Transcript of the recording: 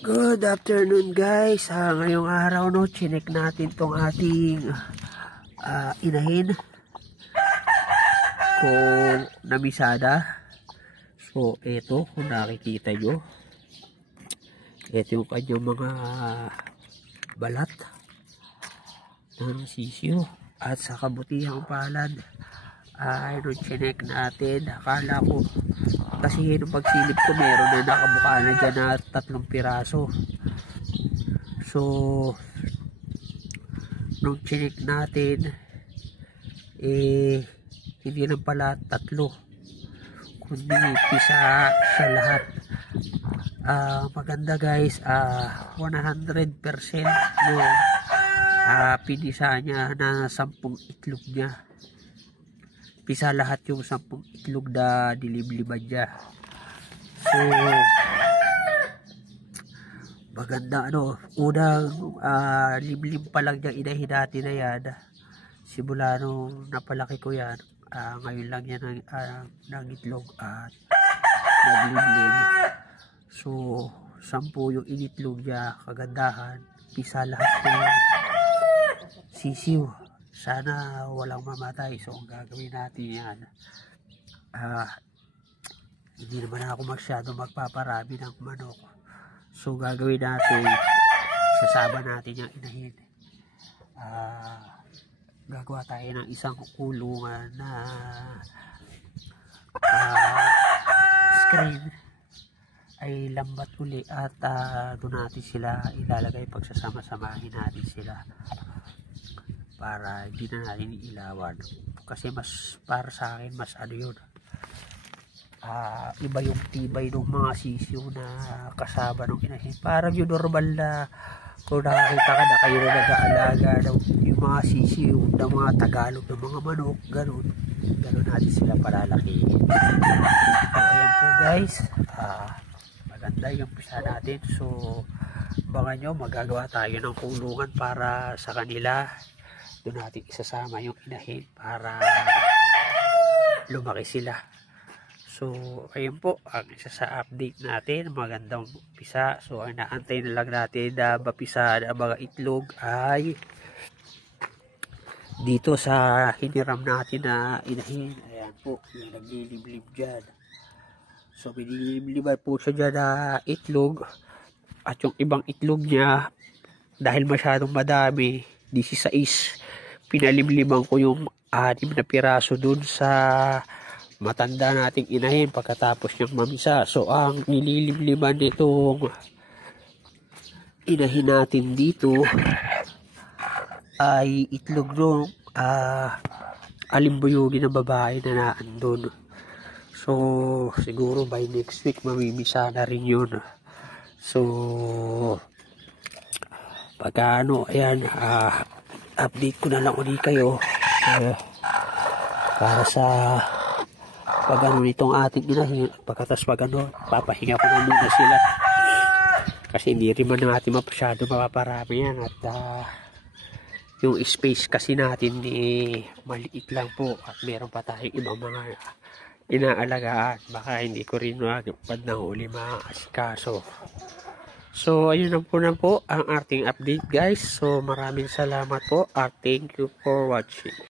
Good afternoon guys. Ngayong araw chinek natin tong ating inahin kung namisada. So ito kung nakikita nyo, ito yung kanyang mga balat ng sisiyo at sa kabutihang palad ay chinek natin. Akala ko kasi nung pagsilip ko meron na nakabuka na dyan na 3 piraso. So nung chinek natin hindi lang pala 3 kundi isa sa lahat. Maganda guys, 100% yung pinisa niya na 10 itlog niya. Pisa lahat yung 10 itlog na dilibliban niya. So maganda unang liblim pa lang niyang inahin natin na yan. Simula nung napalaki ko yan, ngayon lang yan ng itlog at nagliblim. So 10 yung initlog niya, kagandahan. Pisa lahat yung sisiw. Sana walang mamatay. So ang gagawin natin yan, hindi naman ako masyado magpaparami ng manok. So gagawin natin, sasama natin yung inahin. Gagawa tayo ng isang kulungan na screen ay lambat uli at doon natin sila ilalagay. Pagsasama-samahin natin sila para hindi na natin ilawan, kasi mas para sa akin mas yun, iba yung tibay ng mga sisiw na kasama ng inahin. Parang yung normal na kung nakakita ka na kayo na nag-aalaga yung mga sisiw ng mga Tagalog ng mga manok, ganun natin sila palalaki. So ayan po guys, maganda yung pisa natin. So baka nyo, magagawa tayo ng kulungan para sa kanila. Doon natin isasama yung inahin para lumaki sila. So ayun po ang isa sa update natin. Magandang pisa. So ang naantay na lang natin na mapisa ang mga itlog ay dito sa hiniram natin na inahin. Ayan po yung nagliliblib dyan. So binilibliban po siya dyan na itlog. At yung ibang itlog niya, dahil masyadong madami, 16, pinalibliban ko yung 6 na piraso dun sa matanda nating inahin pagkatapos niyang mamisa. So ang nililibliban nitong inahin natin dito ay itlog nung alimbuyugin ng babae na naandun. So siguro by next week mamimisa na rin yun. So pagka ayan, update ko na lang ulit kayo para sa pag nitong ating inahin. Pagkatas papahinga ko na muna sila kasi hindi rin man natin masyado mapaparami yan. At yung space kasi natin maliit lang po at meron pa tayong ibang mga inaalagaan. Baka hindi ko rin pag nahuli maasikaso. So ayun lang po ang ating update guys. So maraming salamat po at thank you for watching.